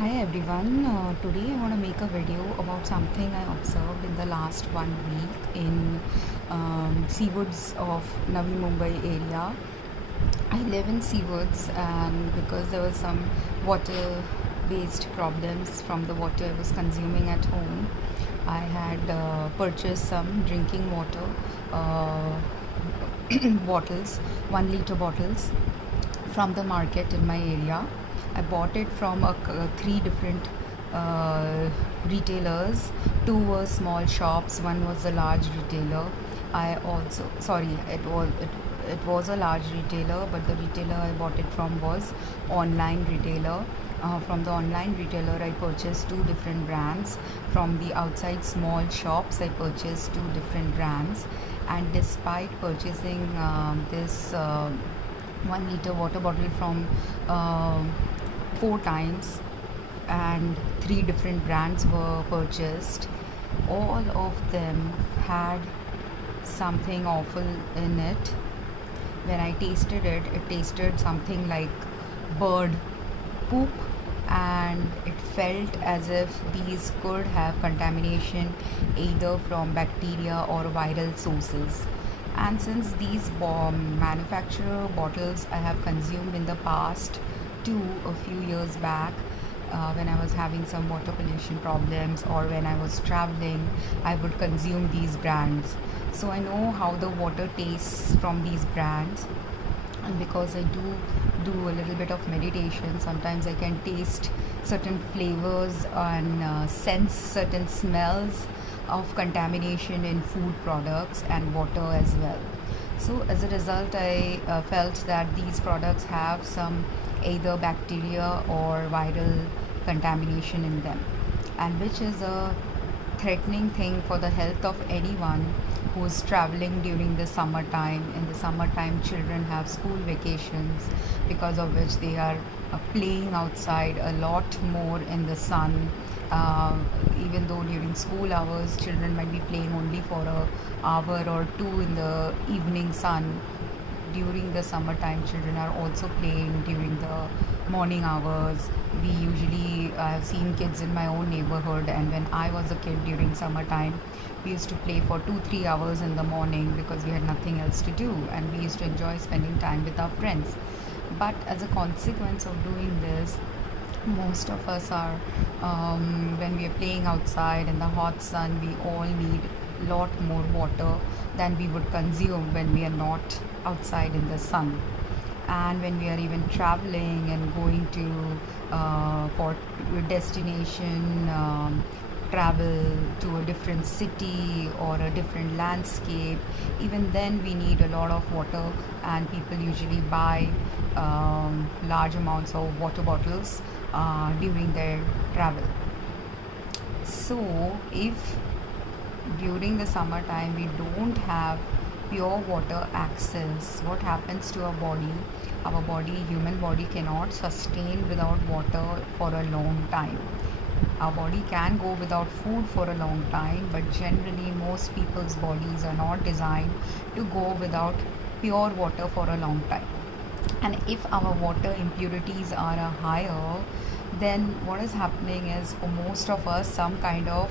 Hi everyone, today I want to make a video about something I observed in the last 1 week in Seawoods of Navi Mumbai area. I live in Seawoods, and because there was some water based problems from the water I was consuming at home, I had purchased some drinking water uh, bottles, 1 liter bottles from the market in my area. I bought it from three different retailers. Two were small shops. One was a large retailer. I also sorry, it was a large retailer, but the retailer I bought it from was online retailer. From the online retailer, I purchased two different brands. From the outside small shops, I purchased two different brands. And despite purchasing this 1 liter water bottle from four times and three different brands were purchased, all of them had something awful in it. When I tasted it, it tasted something like bird poop, and it felt as if these could have contamination either from bacteria or viral sources. And since these manufacturer bottles I have consumed in the past too, a few years back, when I was having some water pollution problems or when I was traveling, I would consume these brands. So I know how the water tastes from these brands, and because I do a little bit of meditation, sometimes I can taste certain flavors and sense certain smells of contamination in food products and water as well. So as a result, I felt that these products have some either bacteria or viral contamination in them, and which is a threatening thing for the health of anyone who is traveling during the summertime. In the summertime, children have school vacations, because of which they are playing outside a lot more in the sun. Even though during school hours, children might be playing only for an hour or two in the evening sun. During the summertime, children are also playing during the morning hours. We usually I've seen kids in my own neighborhood, and when I was a kid during summertime, we used to play for 2-3 hours in the morning because we had nothing else to do, and we used to enjoy spending time with our friends. But as a consequence of doing this, most of us are when we are playing outside in the hot sun, we all need a lot more water than we would consume when we are not outside in the sun. And when we are even traveling and going to for destination travel to a different city or a different landscape, even then we need a lot of water, and people usually buy large amounts of water bottles during their travel. So if during the summertime we don't have pure water access, what happens to our body? Our body, human body, cannot sustain without water for a long time. Our body can go without food for a long time, but generally most people's bodies are not designed to go without pure water for a long time. And if our water impurities are higher, then what is happening is, for most of us, some kind of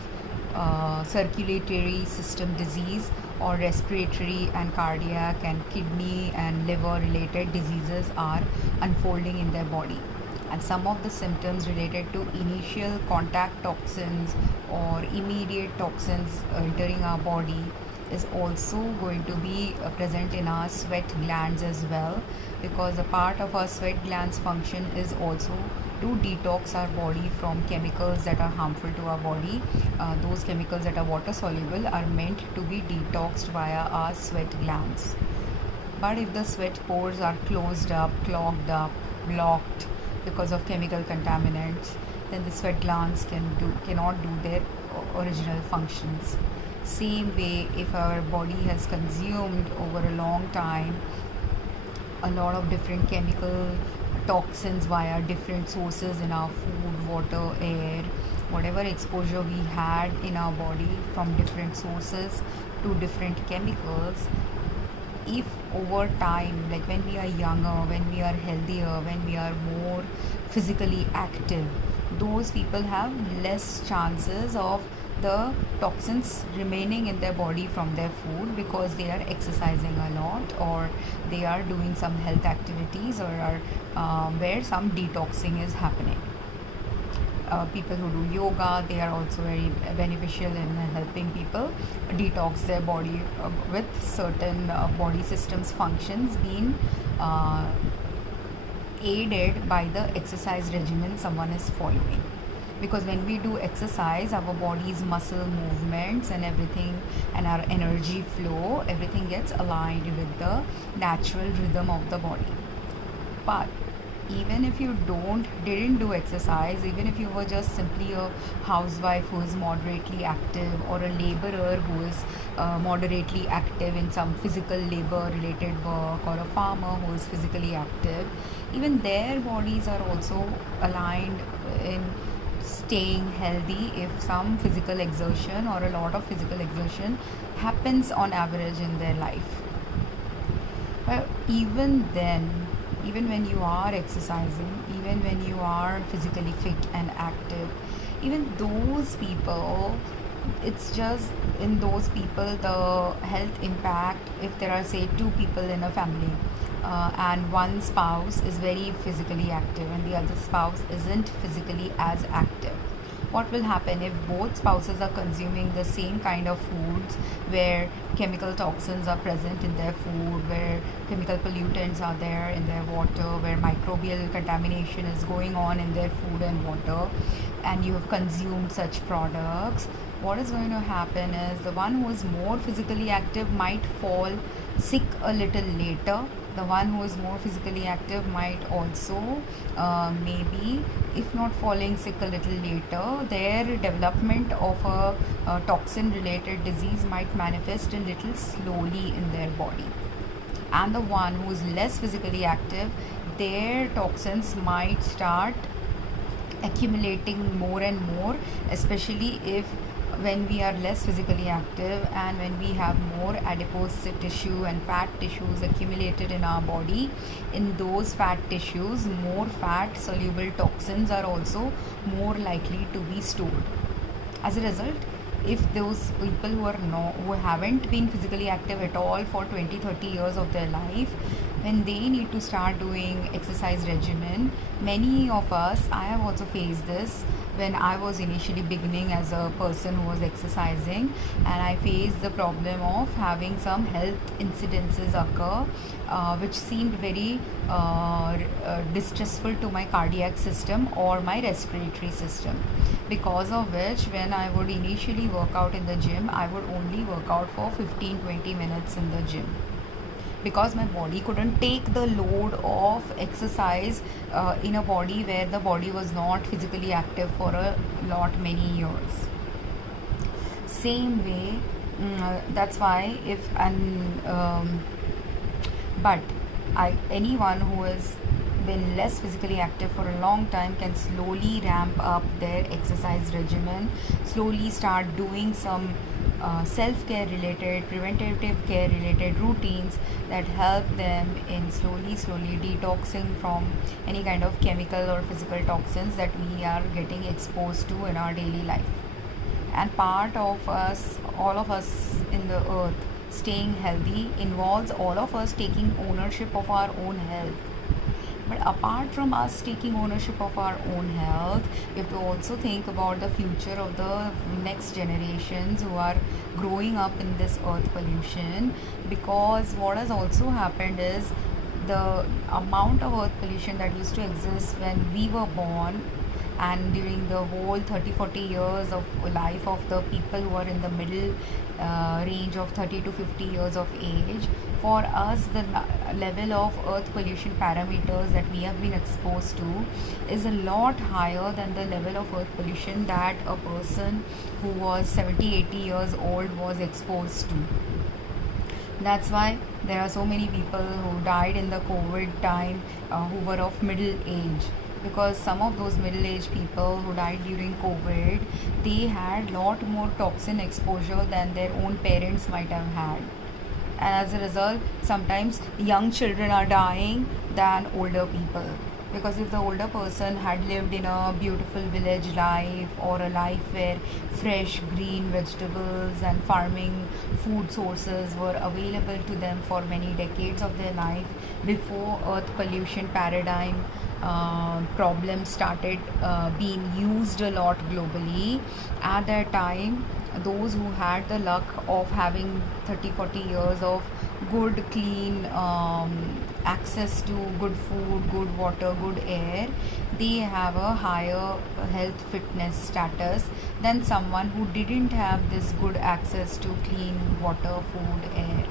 circulatory system disease or respiratory and cardiac and kidney and liver related diseases are unfolding in their body. And some of the symptoms related to initial contact toxins or immediate toxins entering our body is also going to be present in our sweat glands as well, because a part of our sweat glands function is also to detox our body from chemicals that are harmful to our body. Those chemicals that are water soluble are meant to be detoxed via our sweat glands. But if the sweat pores are closed up, clogged up, blocked because of chemical contaminants, then the sweat glands cannot do their original functions. Same way, if our body has consumed over a long time a lot of different chemical toxins via different sources in our food, water, air, whatever exposure we had in our body from different sources to different chemicals, if over time, like when we are younger, when we are healthier, when we are more physically active, those people have less chances of the toxins remaining in their body from their food, because they are exercising a lot, or they are doing some health activities, or are where some detoxing is happening. People who do yoga, they are also very beneficial in helping people detox their body with certain body systems functions being uh, aided by the exercise regimen someone is following. Because when we do exercise, our body's muscle movements and everything, and our energy flow, everything gets aligned with the natural rhythm of the body. But even if you didn't do exercise, even if you were just simply a housewife who is moderately active, or a laborer who is moderately active in some physical labor related work, or a farmer who is physically active, even their bodies are also aligned in staying healthy if some physical exertion or a lot of physical exertion happens on average in their life. But even then, even when you are exercising, even when you are physically fit and active, even those people, it's just in those people the health impact, if there are say two people in a family, and one spouse is very physically active and the other spouse isn't physically as active, what will happen if both spouses are consuming the same kind of foods where chemical toxins are present in their food, where chemical pollutants are there in their water, where microbial contamination is going on in their food and water, and you have consumed such products? What is going to happen is the one who is more physically active might fall sick a little later. The one who is more physically active might also maybe, if not falling sick a little later, their development of a toxin related disease might manifest a little slowly in their body. And the one who is less physically active, their toxins might start accumulating more and more, especially if when we are less physically active and when we have more adipose tissue and fat tissues accumulated in our body. In those fat tissues, more fat soluble toxins are also more likely to be stored. As a result, if those people who haven't been physically active at all for 20-30 years of their life, when they need to start doing exercise regimen, many of us, I have also faced this when I was initially beginning as a person who was exercising, and I faced the problem of having some health incidences occur, which seemed very distressful to my cardiac system or my respiratory system, because of which when I would initially work out in the gym, I would only work out for 15-20 minutes in the gym, because my body couldn't take the load of exercise in a body where the body was not physically active for a many years. Same way, that's why if but anyone who has been less physically active for a long time can slowly ramp up their exercise regimen, slowly start doing some self-care related, preventative care related routines that help them in slowly detoxing from any kind of chemical or physical toxins that we are getting exposed to in our daily life. And part of us, all of us in the earth, staying healthy involves all of us taking ownership of our own health. But apart from us taking ownership of our own health, we have to also think about the future of the next generations who are growing up in this earth pollution. Because what has also happened is the amount of earth pollution that used to exist when we were born, and during the whole 30-40 years of life of the people who are in the middle range of 30 to 50 years of age, for us the level of earth pollution parameters that we have been exposed to is a lot higher than the level of earth pollution that a person who was 70-80 years old was exposed to. That's why there are so many people who died in the COVID time who were of middle age, because some of those middle-aged people who died during COVID, they had lot more toxin exposure than their own parents might have had. And as a result, sometimes young children are dying than older people. because if the older person had lived in a beautiful village life, or a life where fresh green vegetables and farming food sources were available to them for many decades of their life before earth pollution paradigm problem started being used a lot globally, at that time those who had the luck of having 30-40 years of good clean access to good food, good water, good air, they have a higher health fitness status than someone who didn't have this good access to clean water, food, air,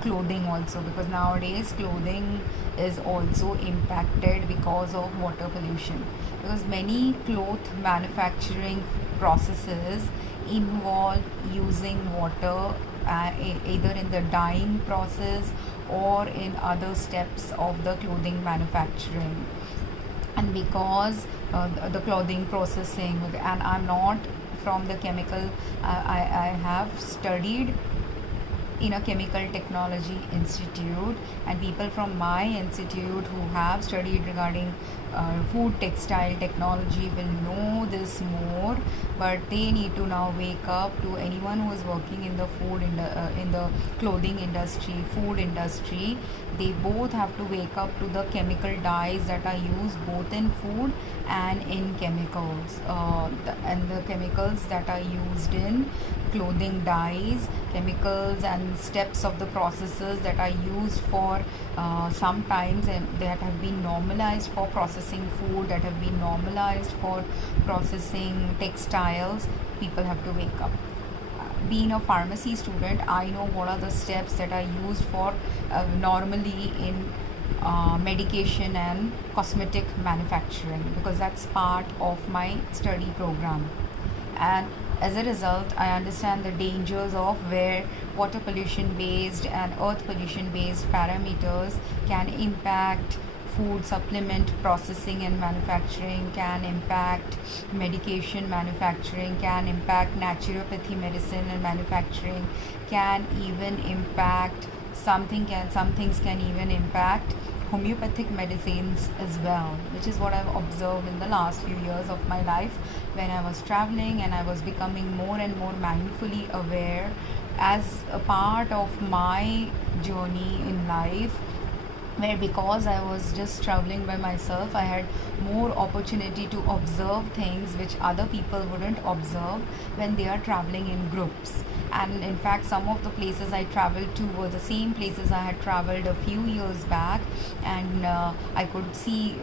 clothing also, because nowadays clothing is also impacted because of water pollution, because many cloth manufacturing processes involve using water either in the dyeing process or in other steps of the clothing manufacturing. And because the clothing processing, and I'm not from the chemical, I have studied in a chemical technology institute, and people from my institute who have studied regarding food textile technology will know this more, but they need to now wake up to anyone who is working in the in the clothing industry, food industry. They both have to wake up to the chemical dyes that are used both in food and in chemicals, and the chemicals that are used in clothing dyes, chemicals and steps of the processes that are used for sometimes, and that have been normalized for processing food, that have been normalized for processing textiles. People have to wake up. Being a pharmacy student, I know what are the steps that are used for normally in medication and cosmetic manufacturing, because that's part of my study program. And as a result, I understand the dangers of where water pollution based and earth pollution based parameters can impact food supplement processing and manufacturing, can impact medication manufacturing, can impact naturopathy medicine and manufacturing, can even impact some things can even impact homeopathic medicines as well, which is what I've observed in the last few years of my life when I was traveling, and I was becoming more and more mindfully aware as a part of my journey in life, where because I was just traveling by myself, I had more opportunity to observe things which other people wouldn't observe when they are traveling in groups. And in fact, some of the places I traveled to were the same places I had traveled a few years back, and I could see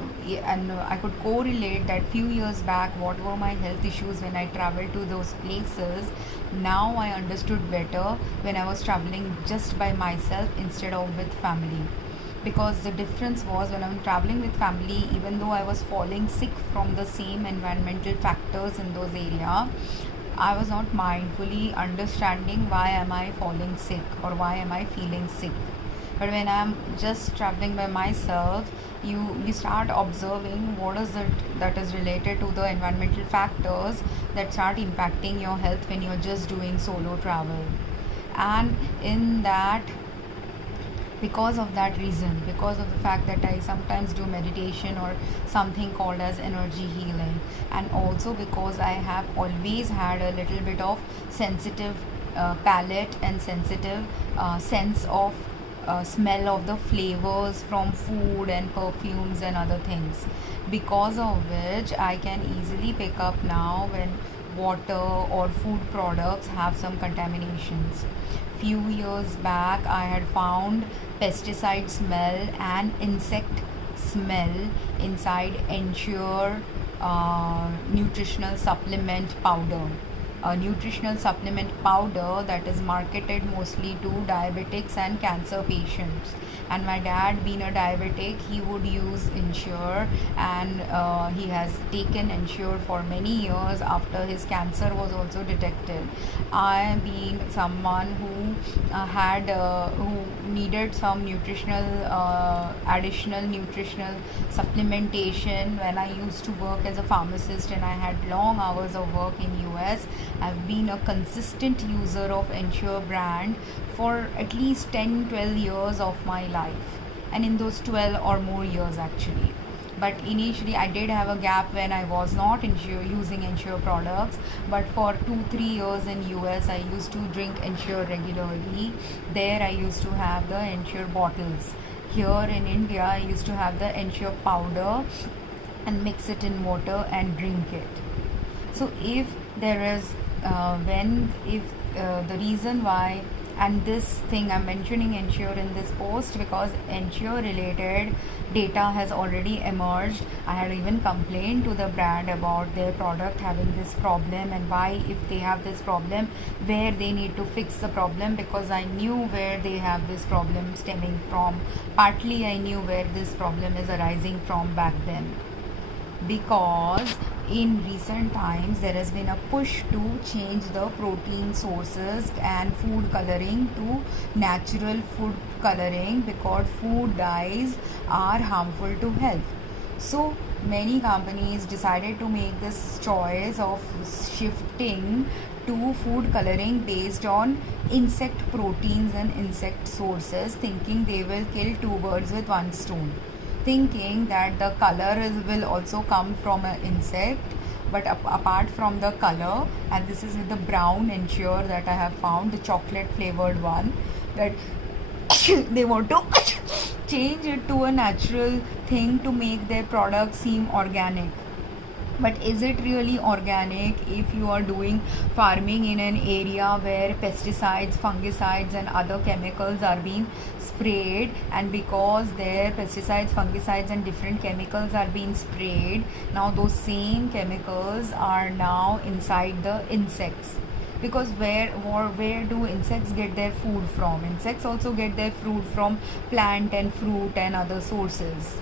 and I could correlate that few years back what were my health issues when I traveled to those places. Now I understood better when I was traveling just by myself instead of with family, because the difference was when I'm traveling with family, even though I was falling sick from the same environmental factors in those areas, I was not mindfully understanding why am I falling sick or why am I feeling sick. But when I'm just traveling by myself, you start observing what is it that is related to the environmental factors that start impacting your health when you're just doing solo travel. And in that, because of that reason, because of the fact that I sometimes do meditation or something called as energy healing, and also because I have always had a little bit of sensitive palate and sensitive sense of smell of the flavors from food and perfumes and other things, because of which I can easily pick up now when water or food products have some contaminations. Few years back I had found pesticide smell and insect smell inside Ensure nutritional supplement powder, a nutritional supplement powder that is marketed mostly to diabetics and cancer patients. And my dad, being a diabetic, he would use Ensure, and he has taken Ensure for many years after his cancer was also detected. I, being someone who who needed some nutritional additional nutritional supplementation when I used to work as a pharmacist and I had long hours of work in US, I've been a consistent user of Ensure brand for at least 10-12 years of my life, and in those 12 or more years actually. But initially I did have a gap when I was not using Ensure products, but for 2-3 years in US I used to drink Ensure regularly. There I used to have the Ensure bottles. Here in India I used to have the Ensure powder and mix it in water and drink it. So if there is when if the reason why, and this thing I'm mentioning Ensure in this post because Ensure related data has already emerged. I had even complained to the brand about their product having this problem, and why, if they have this problem, where they need to fix the problem, because I knew where they have this problem stemming from. Partly I knew where this problem is arising from back then, because in recent times there has been a push to change the protein sources and food coloring to natural food coloring, because food dyes are harmful to health. So many companies decided to make this choice of shifting to food coloring based on insect proteins and insect sources, thinking they will kill two birds with one stone, thinking that the color will also come from an insect. But apart from the color, and this is with the brown Ensure that I have found, the chocolate flavored one, that they want to change it to a natural thing to make their product seem organic. But is it really organic if you are doing farming in an area where pesticides, fungicides and other chemicals are being sprayed, and because their pesticides, fungicides and different chemicals are being sprayed, now those same chemicals are now inside the insects? Because where do insects get their food from? Insects also get their food from plant and fruit and other sources.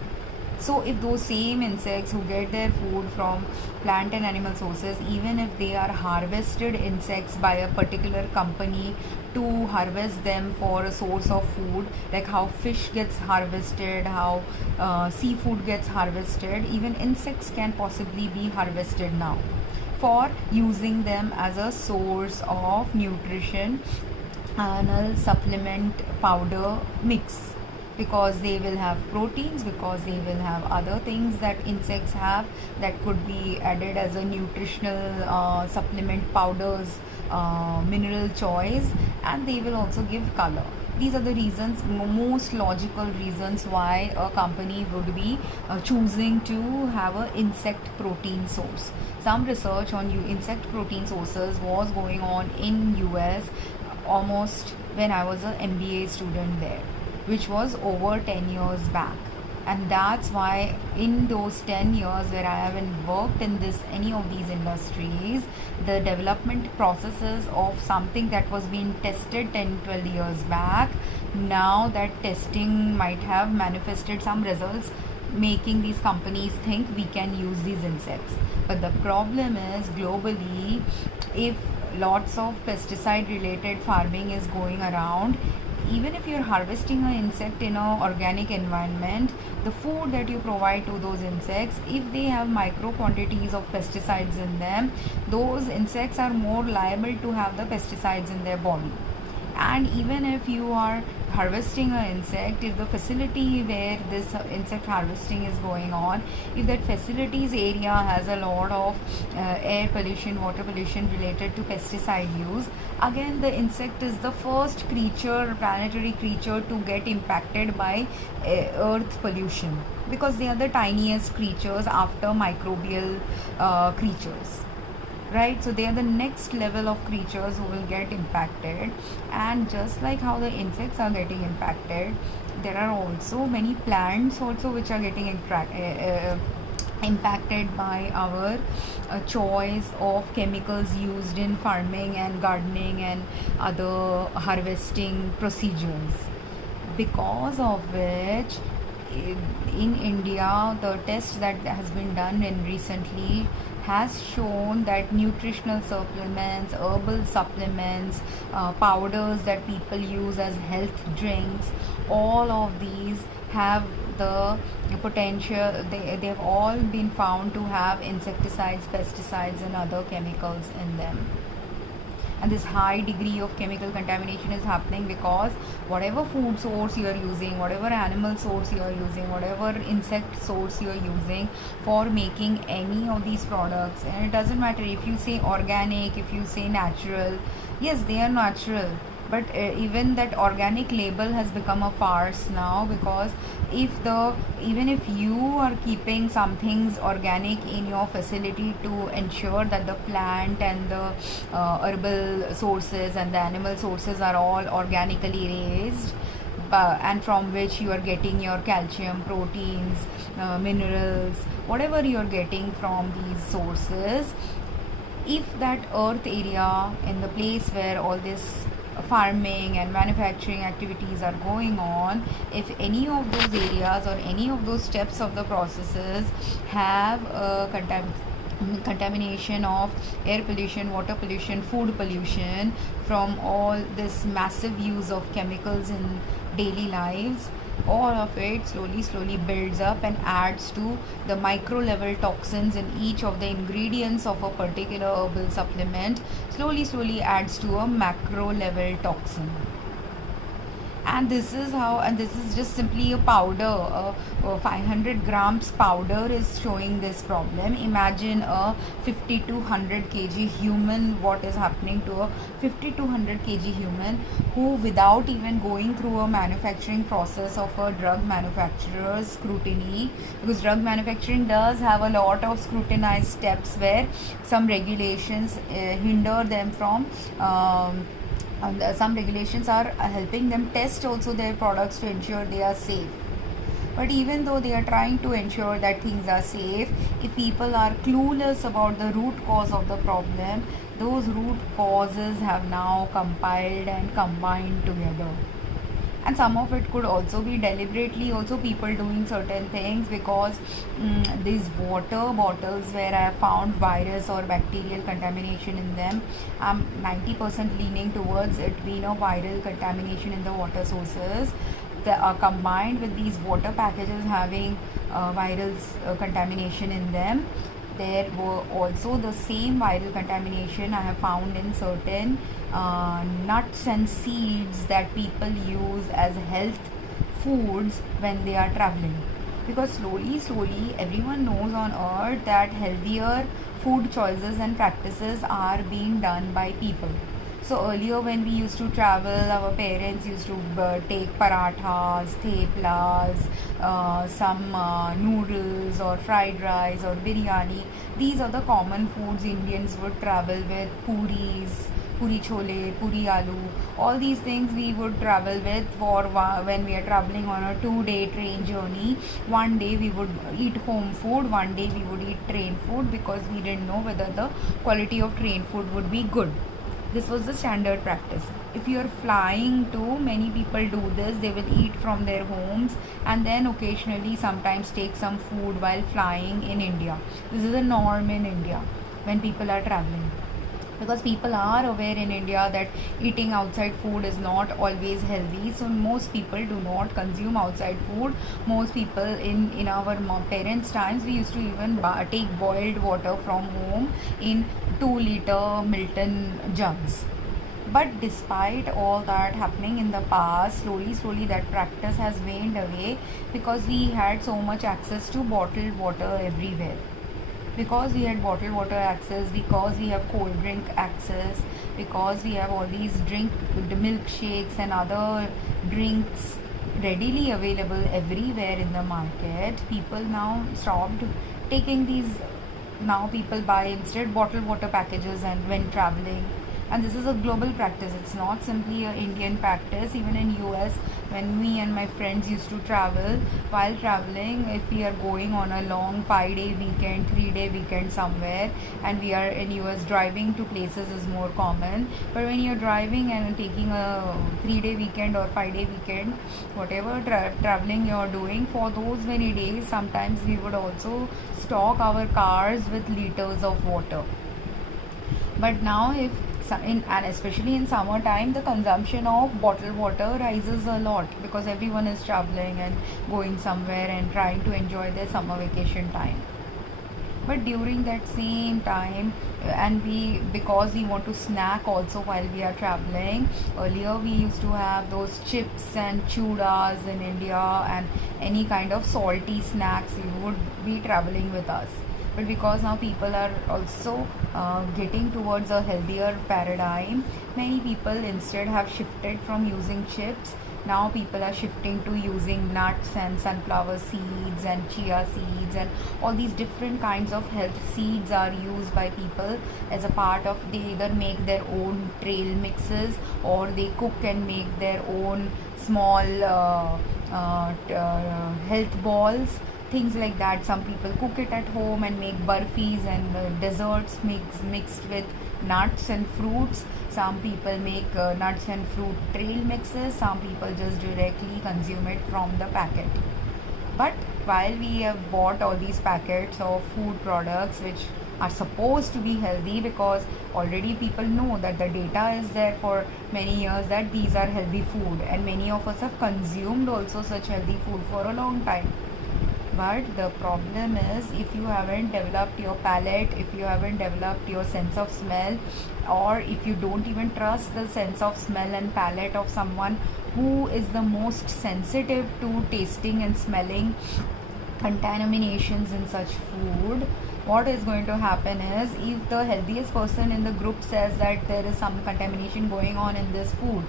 So if those same insects who get their food from plant and animal sources, even if they are harvested insects by a particular company to harvest them for a source of food, like how fish gets harvested, how seafood gets harvested, even insects can possibly be harvested now for using them as a source of nutrition and a supplement powder mix, because they will have proteins, because they will have other things that insects have that could be added as a nutritional supplement powders, mineral choice, and they will also give color. These are the reasons, most logical reasons, why a company would be choosing to have an insect protein source. Some research on insect protein sources was going on in US almost when I was an MBA student there, which was over 10 years back. And that's why in those 10 years where I haven't worked in any of these industries, the development processes of something that was being tested 10-12 years back, now that testing might have manifested some results, making these companies think we can use these insects. But the problem is, globally, if lots of pesticide related farming is going around, even if you're harvesting an insect in an organic environment, the food that you provide to those insects, if they have micro quantities of pesticides in them, those insects are more liable to have the pesticides in their body. And even if you are harvesting an insect, if the facility where this insect harvesting is going on, if that facility's area has a lot of air pollution, water pollution related to pesticide use, again the insect is the first creature, planetary creature, to get impacted by earth pollution, because they are the tiniest creatures after microbial creatures, right? So they are the next level of creatures who will get impacted. And just like how the insects are getting impacted, there are also many plants also which are getting impacted by our choice of chemicals used in farming and gardening and other harvesting procedures, because of which in India the test that has been done in recently has shown that nutritional supplements, herbal supplements, powders that people use as health drinks, all of these have the potential, they have all been found to have insecticides, pesticides and other chemicals in them. and this high degree of chemical contamination is happening because whatever food source you are using, whatever animal source you are using, whatever insect source you are using for making any of these products, and it doesn't matter if you say organic, if you say natural, yes, they are natural, but even that organic label has become a farce now, because even if you are keeping some things organic in your facility to ensure that the plant and the herbal sources and the animal sources are all organically raised, and from which you are getting your calcium, proteins, minerals, whatever you are getting from these sources, if that earth area in the place where all this farming and manufacturing activities are going on, if any of those areas or any of those steps of the processes have a contamination of air pollution, water pollution, food pollution from all this massive use of chemicals in daily lives, all of it slowly builds up and adds to the micro level toxins in each of the ingredients of a particular herbal supplement, slowly adds to a macro level toxin. And this is how, and this is just simply a powder, 500 grams powder is showing this problem. Imagine a 50 to 100 kg human, what is happening to a 50 to 100 kg human who, without even going through a manufacturing process of a drug manufacturer's scrutiny, because drug manufacturing does have a lot of scrutinized steps where some regulations hinder them from some regulations are helping them test also their products to ensure they are safe. But even though they are trying to ensure that things are safe, if people are clueless about the root cause of the problem, those root causes have now compiled and combined together. And some of it could also be deliberately also people doing certain things, because these water bottles where I have found virus or bacterial contamination in them, I'm 90% leaning towards it being a viral contamination in the water sources that are combined with these water packages having viral contamination in them. There were also the same viral contamination I have found in certain nuts and seeds that people use as health foods when they are traveling. Because slowly everyone knows on earth that healthier food choices and practices are being done by people. So earlier when we used to travel, our parents used to take parathas, theplas, some noodles or fried rice or biryani. These are the common foods Indians would travel with. Puris, puri chole, puri aloo, all these things we would travel with for when we are traveling on a 2-day train journey. One day we would eat home food, one day we would eat train food, because we didn't know whether the quality of train food would be good. This was the standard practice. If you are flying to, many people do this, they will eat from their homes and then occasionally sometimes take some food while flying in India. This is a norm in India when people are traveling, because people are aware in India that eating outside food is not always healthy. So most people do not consume outside food. Most people in our parents' times, we used to even take boiled water from home in 2-liter Milton jugs. But despite all that happening in the past, slowly that practice has waned away, because we had so much access to bottled water everywhere. Because we had bottled water access, because we have cold drink access, because we have all these the milkshakes and other drinks readily available everywhere in the market, people now stopped taking these. Now people buy instead bottled water packages and when traveling. And this is a global practice, it's not simply an Indian practice. Even in US, when me and my friends used to travel, while traveling, if we are going on a long 5-day weekend, 3-day weekend somewhere, and we are in US, driving to places is more common. But when you're driving and taking a 3-day weekend or 5-day weekend, whatever traveling you're doing, for those many days, sometimes we would also stock our cars with liters of water. But now and especially in summertime, the consumption of bottled water rises a lot, because everyone is traveling and going somewhere and trying to enjoy their summer vacation time. But during that same time, and we, because we want to snack also while we are traveling, earlier we used to have those chips and chudas in India, and any kind of salty snacks would be traveling with us. But because now people are also getting towards a healthier paradigm, many people instead have shifted from using chips. Now people are shifting to using nuts and sunflower seeds and chia seeds, and all these different kinds of health seeds are used by people as a part of, they either make their own trail mixes, or they cook and make their own small health balls, things like that. Some people cook it at home and make burfis and desserts mixed with nuts and fruits. Some people make nuts and fruit trail mixes. Some people just directly consume it from the packet. But while we have bought all these packets of food products which are supposed to be healthy, because already people know that the data is there for many years that these are healthy food, and many of us have consumed also such healthy food for a long time. But the problem is, if you haven't developed your palate, if you haven't developed your sense of smell, or if you don't even trust the sense of smell and palate of someone who is the most sensitive to tasting and smelling contaminations in such food, what is going to happen is, if the healthiest person in the group says that there is some contamination going on in this food,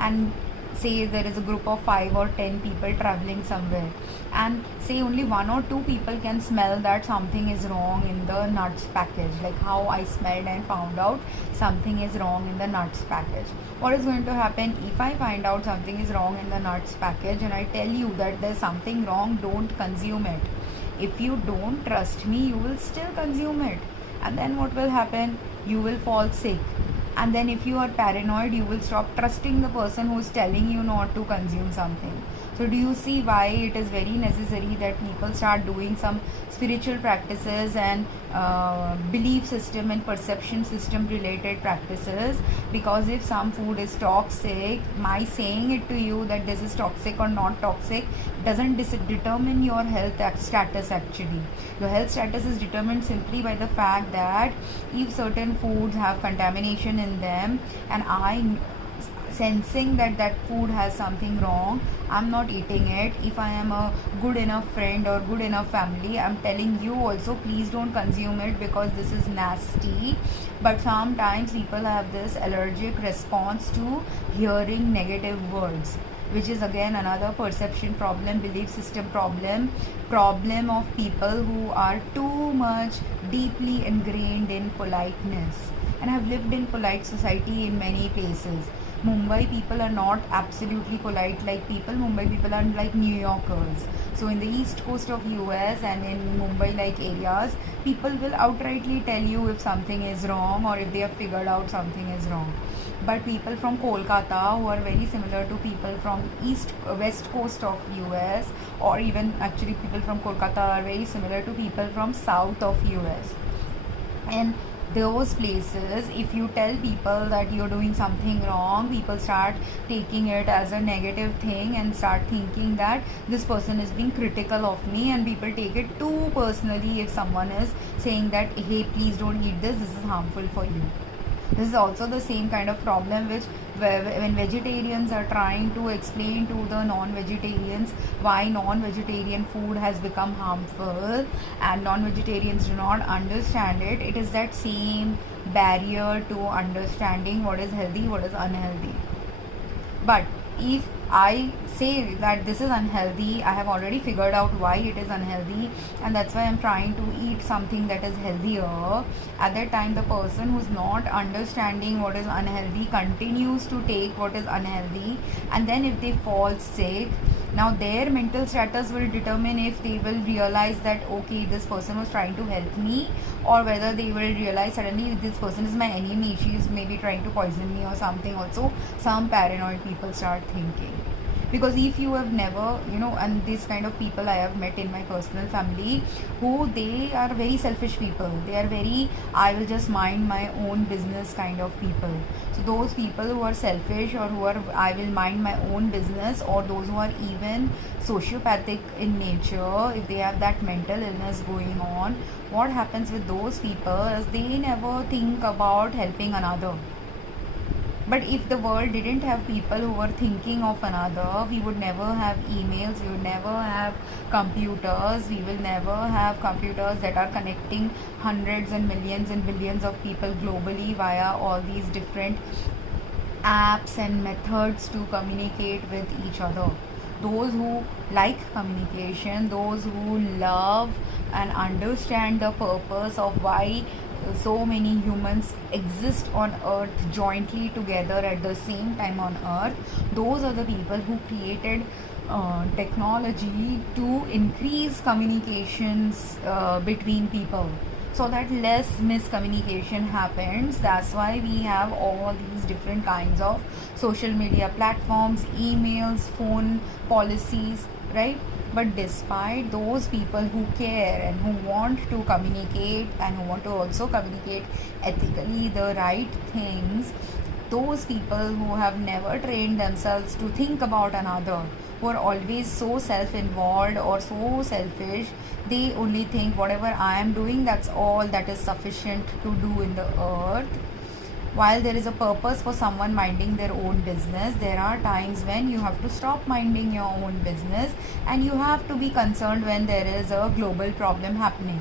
and say there is a group of 5 or 10 people traveling somewhere, and say only 1 or 2 people can smell that something is wrong in the nuts package, like how I smelled and found out something is wrong in the nuts package. What is going to happen if I find out something is wrong in the nuts package and I tell you that there's something wrong, don't consume it? If you don't trust me, you will still consume it, and then what will happen? You will fall sick. And then if you are paranoid, you will stop trusting the person who is telling you not to consume something. So do you see why it is very necessary that people start doing some spiritual practices and belief system and perception system related practices? Because if some food is toxic, my saying it to you that this is toxic or not toxic doesn't determine your health status. Actually, your health status is determined simply by the fact that if certain foods have contamination in them, and I sensing that that food has something wrong, I'm not eating it. If I am a good enough friend or good enough family, I'm telling you also, please don't consume it because this is nasty. But sometimes people have this allergic response to hearing negative words, which is again another perception problem, belief system problem of people who are too much deeply ingrained in politeness. And I've lived in polite society in many places. Mumbai people are not absolutely polite like people. Mumbai people are like New Yorkers. So in the east coast of US and in Mumbai like areas, people will outrightly tell you if something is wrong or if they have figured out something is wrong. But people from Kolkata, who are very similar to people from west coast of US, or even actually people from Kolkata are very similar to people from south of US. And those places, if you tell people that you're doing something wrong, people start taking it as a negative thing and start thinking that this person is being critical of me, and people take it too personally if someone is saying that, hey, please don't eat this is harmful for you. This is also the same kind of problem which when vegetarians are trying to explain to the non-vegetarians why non-vegetarian food has become harmful, and non-vegetarians do not understand it. It is that same barrier to understanding what is healthy, what is unhealthy. But if I say that this is unhealthy, I have already figured out why it is unhealthy, and that's why I'm trying to eat something that is healthier. At that time, the person who's not understanding what is unhealthy continues to take what is unhealthy, and then if they fall sick, now their mental status will determine if they will realize that, okay, this person was trying to help me, or whether they will realize suddenly this person is my enemy, she is maybe trying to poison me or something. Also, some paranoid people start thinking. Because if you have never, and this kind of people I have met in my personal family, who they are very selfish people. They are very, I will just mind my own business kind of people. So those people who are selfish, or who are, I will mind my own business, or those who are even sociopathic in nature, if they have that mental illness going on, what happens with those people is they never think about helping another. But if the world didn't have people who were thinking of another, we would never have emails, we would never have computers, we will never have computers that are connecting hundreds and millions and billions of people globally via all these different apps and methods to communicate with each other. Those who like communication, those who love and understand the purpose of why so many humans exist on earth jointly together at the same time on earth, those are the people who created technology to increase communications between people, so that less miscommunication happens. That's why we have all these different kinds of social media platforms, emails, phone policies, right? But despite those people who care and who want to communicate and who want to also communicate ethically the right things, those people who have never trained themselves to think about another, who are always so self-involved or so selfish, they only think whatever I am doing, that's all that is sufficient to do in the earth. While there is a purpose for someone minding their own business, there are times when you have to stop minding your own business, and you have to be concerned when there is a global problem happening.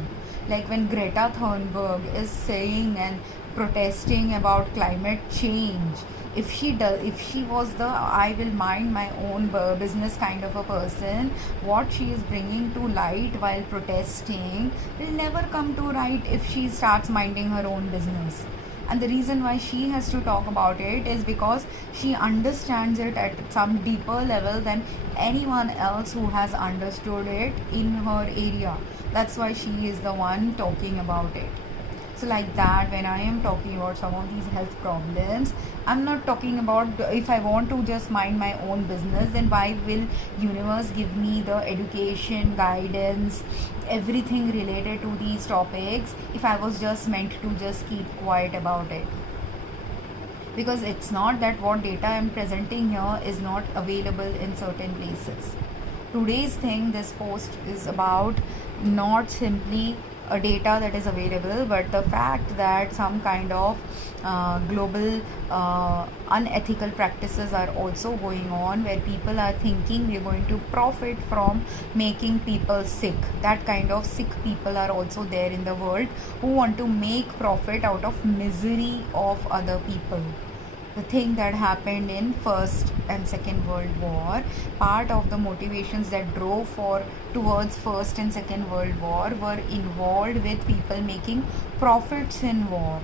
Like when Greta Thunberg is saying and protesting about climate change, if she was the I will mind my own business kind of a person, what she is bringing to light while protesting will never come to light if she starts minding her own business. And the reason why she has to talk about it is because she understands it at some deeper level than anyone else who has understood it in her area. That's why she is the one talking about it. So like that, when I am talking about some of these health problems, I'm not talking about if I want to just mind my own business, then why will universe give me the education, guidance, everything related to these topics if I was just meant to just keep quiet about it? Because it's not that what data I'm presenting here is not available in certain places. Today's thing, this post is about not simply a data that is available, but the fact that some kind of global unethical practices are also going on, where people are thinking we're going to profit from making people sick. That kind of sick people are also there in the world, who want to make profit out of misery of other people. The thing that happened in First and Second World War, part of the motivations that drove towards First and Second World War were involved with people making profits in war.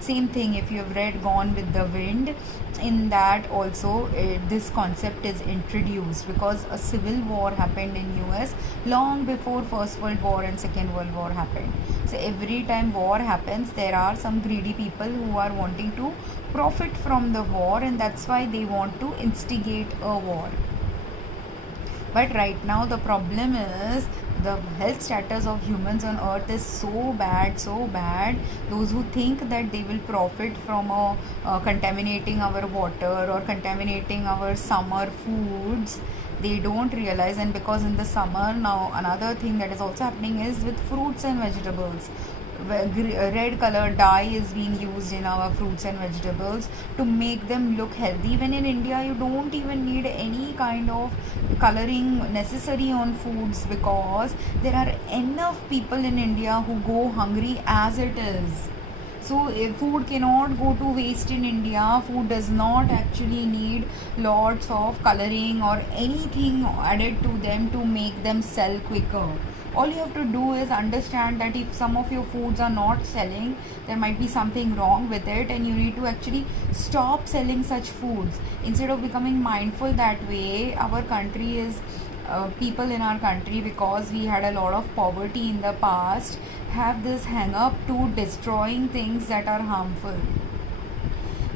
Same thing, if you have read Gone with the Wind, in that also this concept is introduced, because a civil war happened in US long before First World War and Second World War happened. So every time war happens, there are some greedy people who are wanting to profit from the war, and that's why they want to instigate a war. But right now the problem is the health status of humans on earth is so bad, so bad. Those who think that they will profit from contaminating our water or contaminating our summer foods, they don't realize. And because in the summer now, another thing that is also happening is with fruits and vegetables, red color dye is being used in our fruits and vegetables to make them look healthy. When in India you don't even need any kind of coloring necessary on foods, because there are enough people in India who go hungry as it is. So food cannot go to waste in India. Food does not actually need lots of coloring or anything added to them to make them sell quicker. All you have to do is understand that if some of your foods are not selling, there might be something wrong with it, and you need to actually stop selling such foods. Instead of becoming mindful that way, our country is people in our country, because we had a lot of poverty in the past, have this hang up to destroying things that are harmful.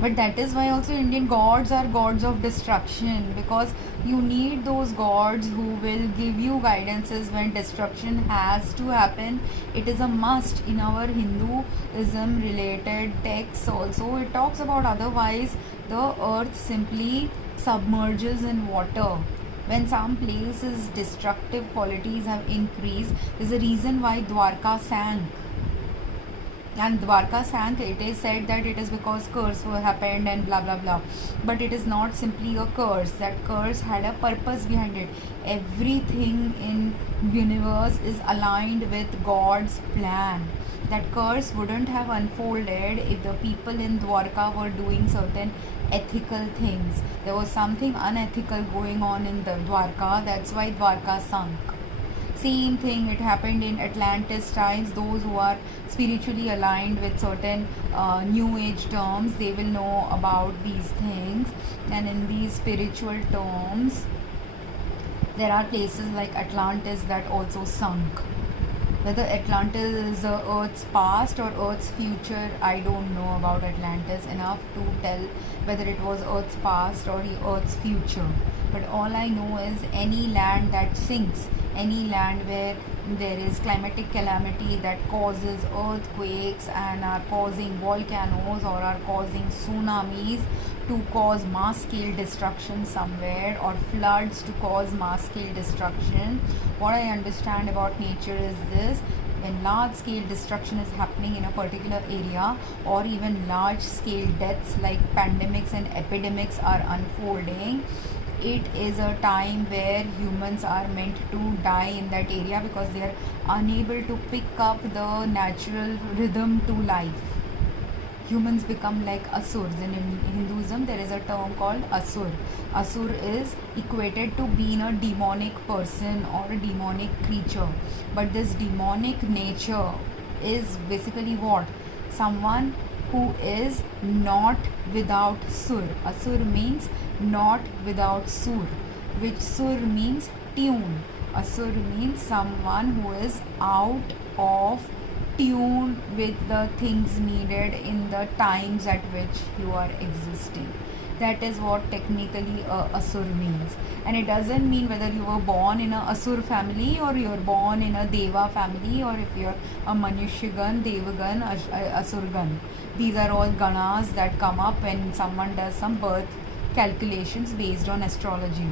But that is why also Indian gods are gods of destruction, because you need those gods who will give you guidances when destruction has to happen. It is a must in our Hinduism related texts also. It talks about otherwise the earth simply submerges in water. When some places destructive qualities have increased, there's a reason why Dwarka sank. And Dwarka sank, it is said that it is because curse happened and blah blah blah. But it is not simply a curse. That curse had a purpose behind it. Everything in universe is aligned with God's plan. That curse wouldn't have unfolded if the people in Dwarka were doing certain ethical things. There was something unethical going on in the Dwarka. That's why Dwarka sunk. Same thing, it happened in Atlantis times. Those who are spiritually aligned with certain new age terms, they will know about these things. And in these spiritual terms, there are places like Atlantis that also sunk. Whether Atlantis is Earth's past or Earth's future, I don't know about Atlantis enough to tell whether it was Earth's past or Earth's future. But all I know is any land that sinks, any land where there is climatic calamity that causes earthquakes and are causing volcanoes or are causing tsunamis to cause mass scale destruction somewhere, or floods to cause mass scale destruction. What I understand about nature is this: when large scale destruction is happening in a particular area, or even large scale deaths like pandemics and epidemics are unfolding, it is a time where humans are meant to die in that area because they are unable to pick up the natural rhythm to life. Humans become like asurs. In Hinduism, there is a term called asur. Asur is equated to being a demonic person or a demonic creature. But this demonic nature is basically what? Someone who is not without sur. Asur means not without sur, which sur means tune. Asur means someone who is out of tune with the things needed in the times at which you are existing. That is what technically asur means. And it doesn't mean whether you were born in a asur family or you are born in a deva family, or if you are a manushyagan, devagan, asurgan. These are all ganas that come up when someone does some birth calculations based on astrology.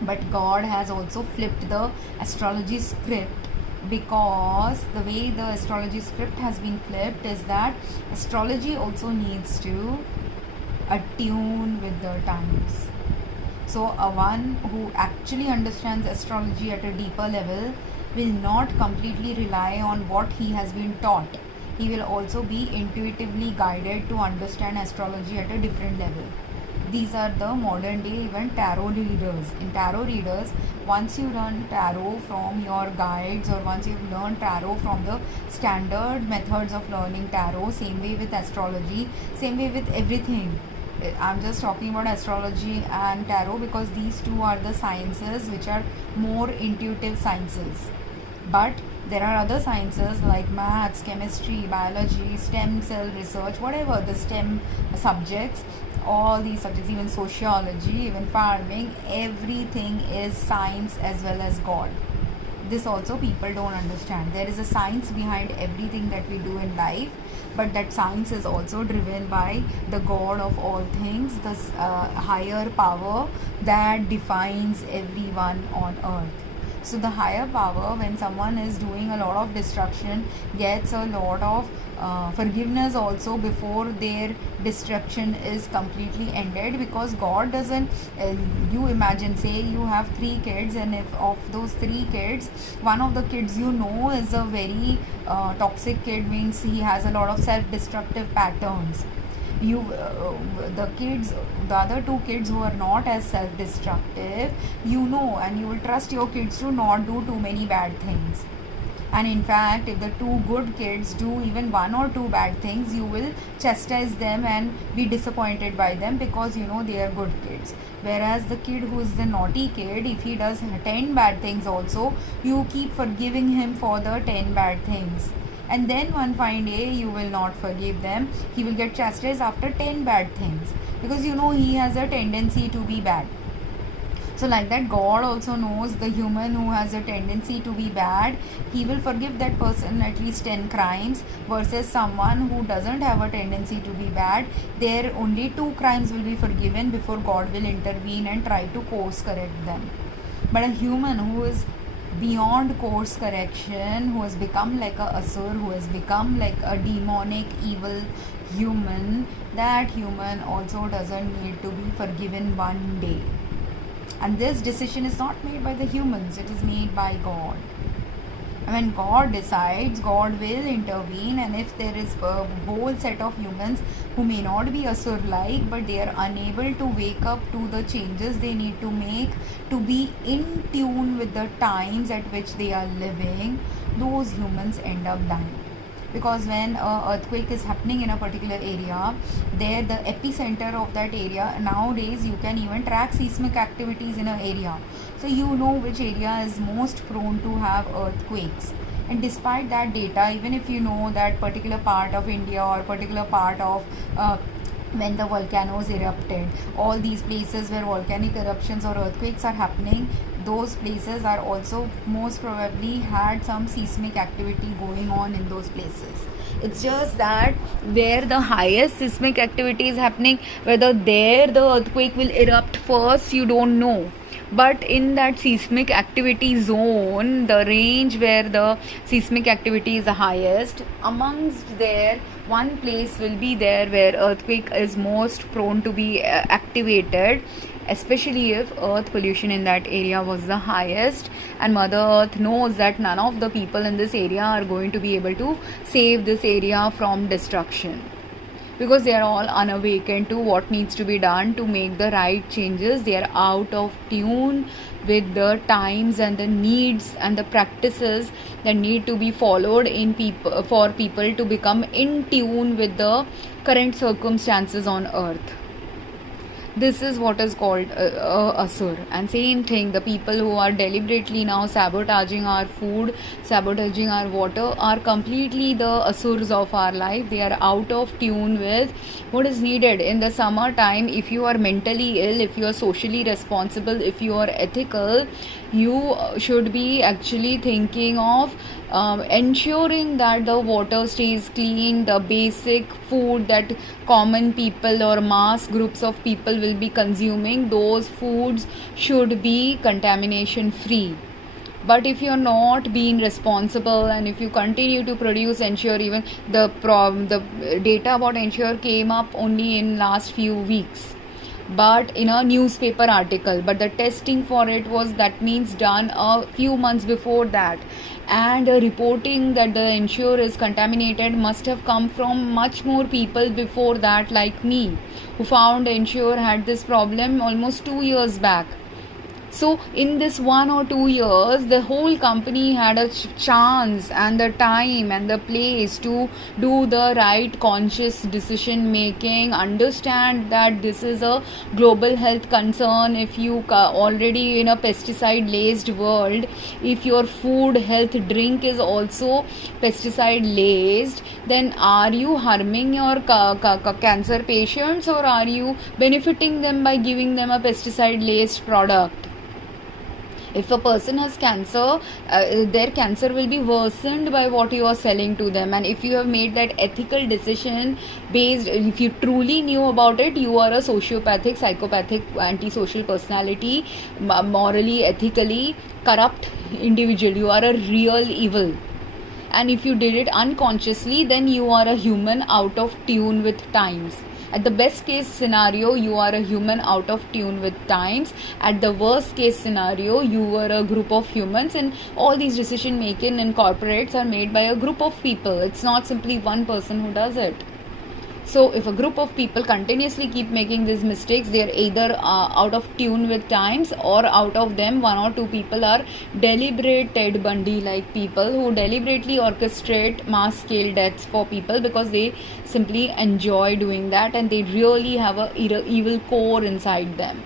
But God has also flipped the astrology script, because the way the astrology script has been flipped is that astrology also needs to attune with the times. So one who actually understands astrology at a deeper level will not completely rely on what he has been taught. He will also be intuitively guided to understand astrology at a different level. These are the modern day even tarot readers. In tarot readers, once you learn tarot from your guides, or once you've learned tarot from the standard methods of learning tarot, same way with astrology, same way with everything. I'm just talking about astrology and tarot because these two are the sciences which are more intuitive sciences. But there are other sciences like maths, chemistry, biology, stem cell research, whatever the STEM subjects, all these subjects, even sociology, even farming, everything is science as well as God. This also people don't understand. There is a science behind everything that we do in life, but that science is also driven by the God of all things, this higher power that defines everyone on earth. So the higher power, when someone is doing a lot of destruction, gets a lot of forgiveness also before their destruction is completely ended, because God doesn't you imagine, say you have 3 kids, and if of those 3 kids, one of the kids you know is a very toxic kid, means he has a lot of self-destructive patterns. The other 2 kids who are not as self-destructive, you know, and you will trust your kids to not do too many bad things. And in fact, if the 2 good kids do even 1 or 2 bad things, you will chastise them and be disappointed by them because you know they are good kids. Whereas the kid who is the naughty kid, if he does 10 bad things also, you keep forgiving him for the 10 bad things. and then one fine day you will not forgive them. He will get chastised after 10 bad things, because he has a tendency to be bad. So like that, God also knows the human who has a tendency to be bad. He will forgive that person at least 10 crimes, versus someone who doesn't have a tendency to be bad. There only 2 crimes will be forgiven before God will intervene and try to course correct them. But a human who is beyond course correction, who has become like a asur, who has become like a demonic evil human, that human also doesn't need to be forgiven one day. And this decision is not made by the humans, it is made by God. And when God decides, God will intervene. And if there is a whole set of humans who may not be asur-like, but they are unable to wake up to the changes they need to make to be in tune with the times at which they are living, those humans end up dying. Because when an earthquake is happening in a particular area, there the epicenter of that area, nowadays you can even track seismic activities in an area, so you know which area is most prone to have earthquakes. And despite that data, even if you know that particular part of India or particular part of when the volcanoes erupted, all these places where volcanic eruptions or earthquakes are happening, those places are also most probably had some seismic activity going on in those places. It's just that where the highest seismic activity is happening, whether there the earthquake will erupt first, you don't know. But in that seismic activity zone, the range where the seismic activity is the highest, amongst there, one place will be there where earthquake is most prone to be activated, especially if earth pollution in that area was the highest, and Mother Earth knows that none of the people in this area are going to be able to save this area from destruction, because they are all unawakened to what needs to be done to make the right changes. They are out of tune with the times and the needs and the practices that need to be followed in for people to become in tune with the current circumstances on earth. This is what is called asur. And same thing, the people who are deliberately now sabotaging our food, sabotaging our water, are completely the asurs of our life. They are out of tune with what is needed. In the summer time, if you are mentally ill, if you are socially responsible, if you are ethical, you should be actually thinking of ensuring that the water stays clean, the basic food that common people or mass groups of people will be consuming, those foods should be contamination free. But if you're not being responsible and if you continue to produce Ensure, even the data about Ensure came up only in last few weeks, but in a newspaper article, but the testing for it was, that means, done a few months before that, and reporting that the Ensure is contaminated must have come from much more people before that, like me, who found Ensure had this problem almost 2 years back. So in this 1 or 2 years, the whole company had a chance and the time and the place to do the right conscious decision making, understand that this is a global health concern. If you already in a pesticide laced world, if your food, health, drink is also pesticide laced, then are you harming your cancer patients, or are you benefiting them by giving them a pesticide laced product? If a person has cancer, their cancer will be worsened by what you are selling to them. And if you have made that ethical decision based, if you truly knew about it, you are a sociopathic, psychopathic, antisocial personality, morally, ethically corrupt individual. You are a real evil. And if you did it unconsciously, then you are a human out of tune with times. At the best case scenario, you are a human out of tune with times. At the worst case scenario, you were a group of humans, and all these decision making in corporates are made by a group of people. It's not simply one person who does it. So if a group of people continuously keep making these mistakes, they are either out of tune with times, or out of them 1 or 2 people are deliberate Ted Bundy like people who deliberately orchestrate mass scale deaths for people because they simply enjoy doing that and they really have a evil core inside them.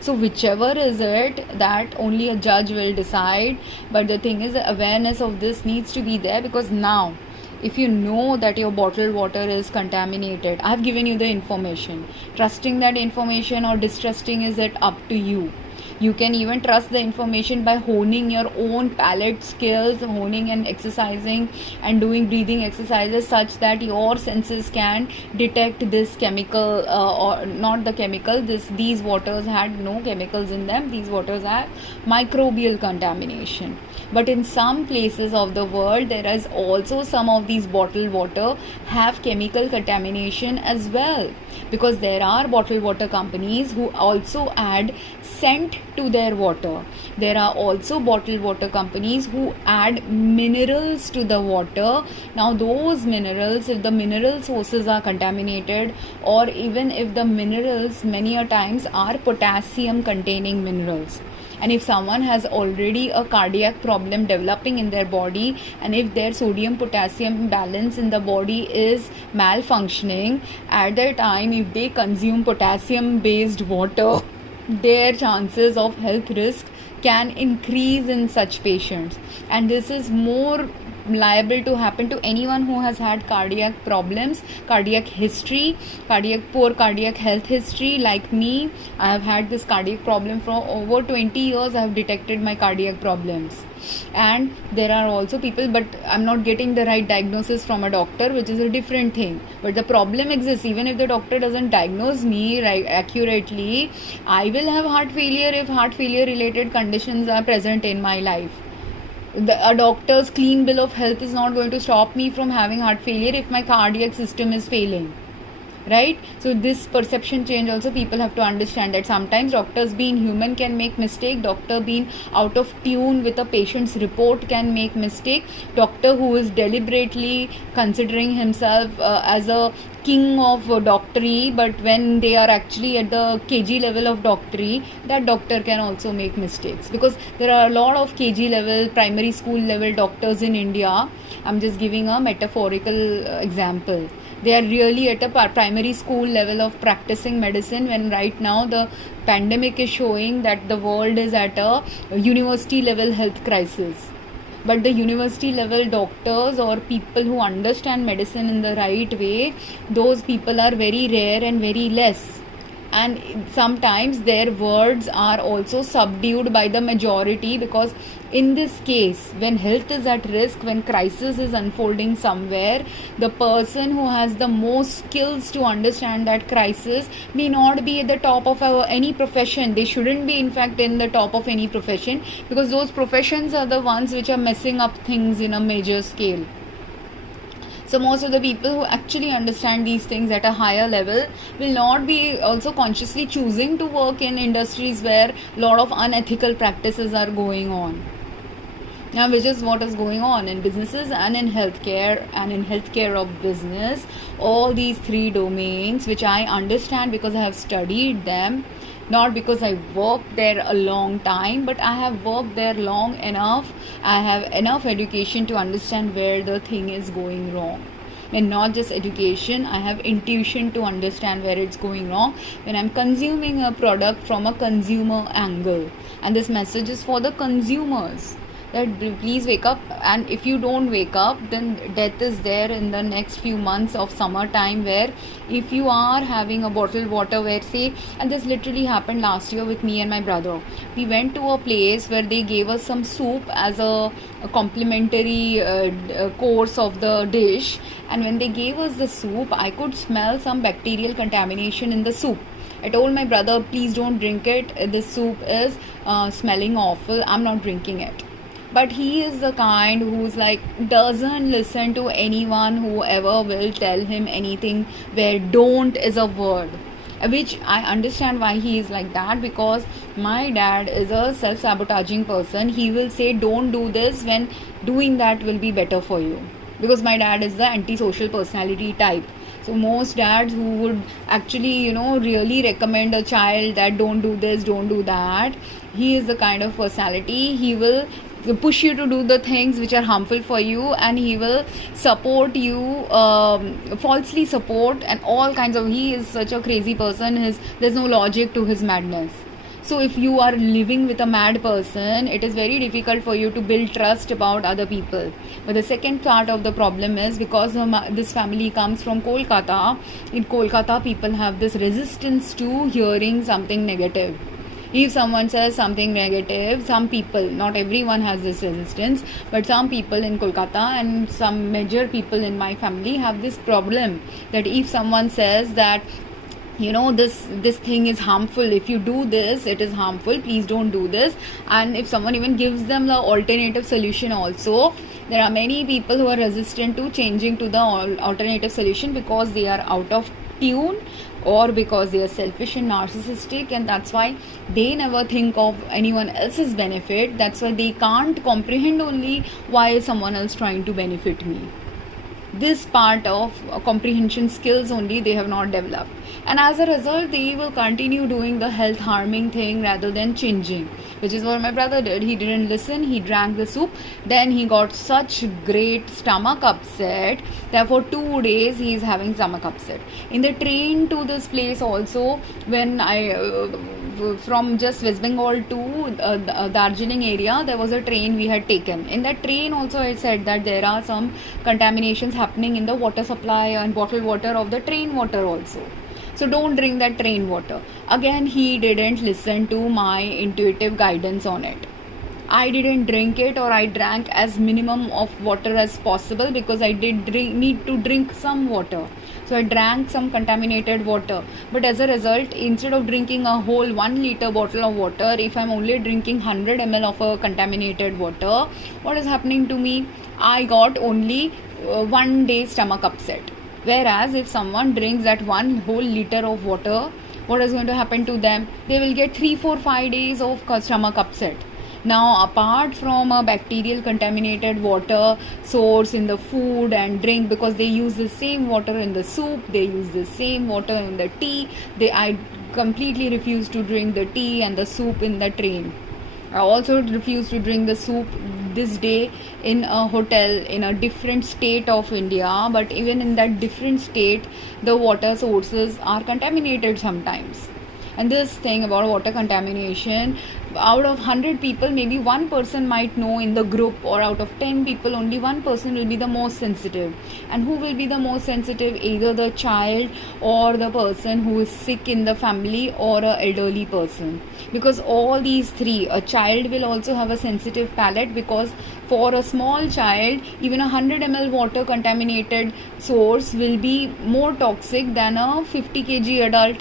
So whichever is it, that only a judge will decide. But the thing is, the awareness of this needs to be there, because now if you know that your bottled water is contaminated, I've given you the information. Trusting that information or distrusting is it up to you. You can even trust the information by honing your own palate skills, honing and exercising and doing breathing exercises such that your senses can detect this chemical or not the chemical. These waters had no chemicals in them. These waters have microbial contamination. But in some places of the world, there is also some of these bottled water have chemical contamination as well, because there are bottled water companies who also add scent to their water. There are also bottled water companies who add minerals to the water. Now those minerals, if the mineral sources are contaminated, or even if the minerals many a times are potassium containing minerals, and if someone has already a cardiac problem developing in their body, and if their sodium potassium balance in the body is malfunctioning, at that time if they consume potassium based water, their chances of health risk can increase in such patients. And this is more liable to happen to anyone who has had cardiac problems, cardiac history, poor cardiac health history. Like me, I have had this cardiac problem for over 20 years. I have detected my cardiac problems. And there are also people, but I'm not getting the right diagnosis from a doctor, which is a different thing. But the problem exists. Even if the doctor doesn't diagnose me right accurately, I will have heart failure if heart failure related conditions are present in my life. A doctor's clean bill of health is not going to stop me from having heart failure if my cardiac system is failing, right? So this perception change also people have to understand, that sometimes doctors being human can make mistake. Doctor being out of tune with a patient's report can make mistake. Doctor who is deliberately considering himself as a king of doctory, but when they are actually at the kg level of doctory, that doctor can also make mistakes, because there are a lot of kg level, primary school level doctors in India. I'm just giving a metaphorical example. They are really at a primary school level of practicing medicine, when right now the pandemic is showing that the world is at a university level health crisis. But the university level doctors or people who understand medicine in the right way, those people are very rare and very less. And sometimes their words are also subdued by the majority, because in this case, when health is at risk, when crisis is unfolding somewhere, the person who has the most skills to understand that crisis may not be at the top of any profession. They shouldn't be, in fact, in the top of any profession, because those professions are the ones which are messing up things in a major scale. So most of the people who actually understand these things at a higher level will not be also consciously choosing to work in industries where a lot of unethical practices are going on. Now, which is what is going on in businesses and in healthcare, and in healthcare of business. All these three domains, which I understand because I have studied them, not because I worked there a long time, but I have worked there long enough. I have enough education to understand where the thing is going wrong. And not just education, I have intuition to understand where it's going wrong when I'm consuming a product from a consumer angle. And this message is for the consumers, that please wake up. And if you don't wake up, then death is there in the next few months of summertime, where if you are having a bottled water, where say, and this literally happened last year with me and my brother, we went to a place where they gave us some soup as a complimentary course of the dish, and when they gave us the soup, I could smell some bacterial contamination in the soup. I told my brother, please don't drink it, this soup is smelling awful, I'm not drinking it. But he is the kind who's like, doesn't listen to anyone who ever will tell him anything where don't is a word. Which I understand why he is like that, because my dad is a self-sabotaging person. He will say don't do this when doing that will be better for you, because my dad is the antisocial personality type. So most dads who would actually, really recommend a child that don't do this, don't do that, he is the kind of personality. He will push you to do the things which are harmful for you, and he will support you, falsely support, and all kinds of, he is such a crazy person. There's no logic to his madness. So if you are living with a mad person, it is very difficult for you to build trust about other people. But the second part of the problem is because this family comes from Kolkata. In Kolkata, people have this resistance to hearing something negative. If someone says something negative, some people, not everyone has this resistance, but some people in Kolkata and some major people in my family have this problem that if someone says that, you know, this thing is harmful, if you do this it is harmful, please don't do this, and if someone even gives them the alternative solution also, there are many people who are resistant to changing to the alternative solution because they are out of tune or because they are selfish and narcissistic, and that's why they never think of anyone else's benefit. That's why they can't comprehend only why is someone else trying to benefit me. This part of comprehension skills only they have not developed, and as a result they will continue doing the health harming thing rather than changing, which is what my brother did. He didn't listen, he drank the soup, then he got such great stomach upset that for 2 days he is having stomach upset. In the train to this place also, when I from just West Bengal to Darjeeling area, there was a train we had taken. In that train also I said that there are some contaminations happening in the water supply and bottled water of the train water also. So don't drink that train water. Again, he didn't listen to my intuitive guidance on it. I didn't drink it, or I drank as minimum of water as possible because I did need to drink some water. So I drank some contaminated water. But as a result, instead of drinking a whole 1 liter bottle of water, if I'm only drinking 100 ml of a contaminated water, what is happening to me? I got only 1 day stomach upset. Whereas if someone drinks that 1 whole liter of water, what is going to happen to them? They will get 3, 4, 5 days of stomach upset. Now, apart from a bacterial contaminated water source in the food and drink, because they use the same water in the soup, they use the same water in the tea, I completely refuse to drink the tea and the soup in the train. I also refuse to drink the soup this day in a hotel in a different state of India, but even in that different state, the water sources are contaminated sometimes. And this thing about water contamination, out of 100 people, maybe one person might know in the group, or out of 10 people, only one person will be the most sensitive. And who will be the most sensitive? Either the child or the person who is sick in the family or an elderly person. Because all these three, a child will also have a sensitive palate, because for a small child, even a 100 ml water contaminated source will be more toxic than a 50 kg adult.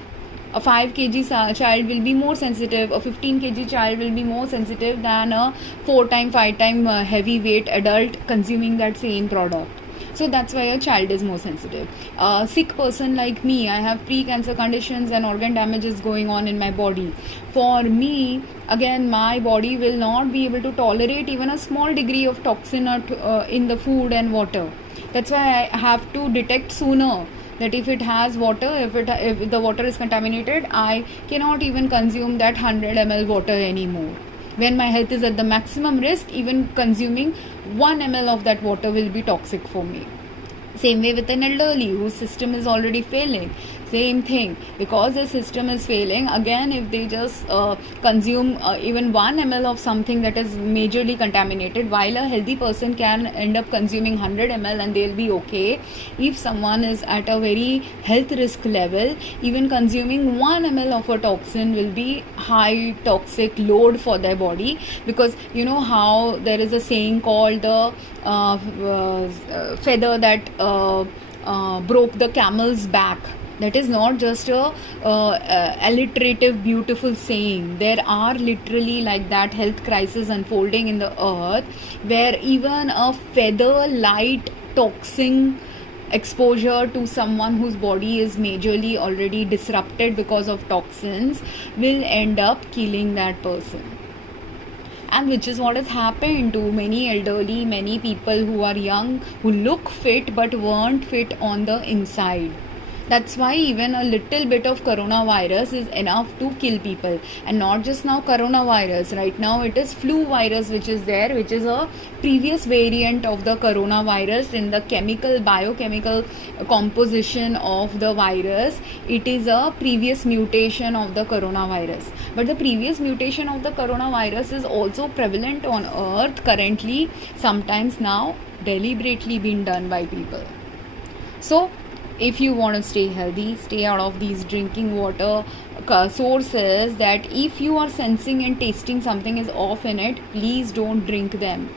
A 5 kg child will be more sensitive, a 15 kg child will be more sensitive than a 4 time, 5 time heavyweight adult consuming that same product. So that's why a child is more sensitive. A sick person like me, I have pre-cancer conditions and organ damages going on in my body. For me, again, my body will not be able to tolerate even a small degree of toxin in the food and water. That's why I have to detect sooner that if it has water, if the water is contaminated, I cannot even consume that 100 ml water anymore. When my health is at the maximum risk, even consuming 1 ml of that water will be toxic for me. Same way with an elderly whose system is already failing. Same thing, because the system is failing, again if they just consume even 1 ml of something that is majorly contaminated, while a healthy person can end up consuming 100 ml and they'll be okay. If someone is at a very health risk level, even consuming 1 ml of a toxin will be high toxic load for their body. Because you know how there is a saying called the feather that broke the camel's back. That is not just a alliterative, beautiful saying. There are literally like that health crisis unfolding in the earth, where even a feather light toxin exposure to someone whose body is majorly already disrupted because of toxins will end up killing that person. And which is what has happened to many elderly, many people who are young, who look fit but weren't fit on the inside. That's why even a little bit of coronavirus is enough to kill people. And not just now coronavirus, right now it is flu virus which is there, which is a previous variant of the coronavirus in the biochemical composition of the virus. It is a previous mutation of the coronavirus. But the previous mutation of the coronavirus is also prevalent on earth currently, sometimes now deliberately being done by people. So if you want to stay healthy, stay out of these drinking water sources that if you are sensing and tasting something is off in it, please don't drink them.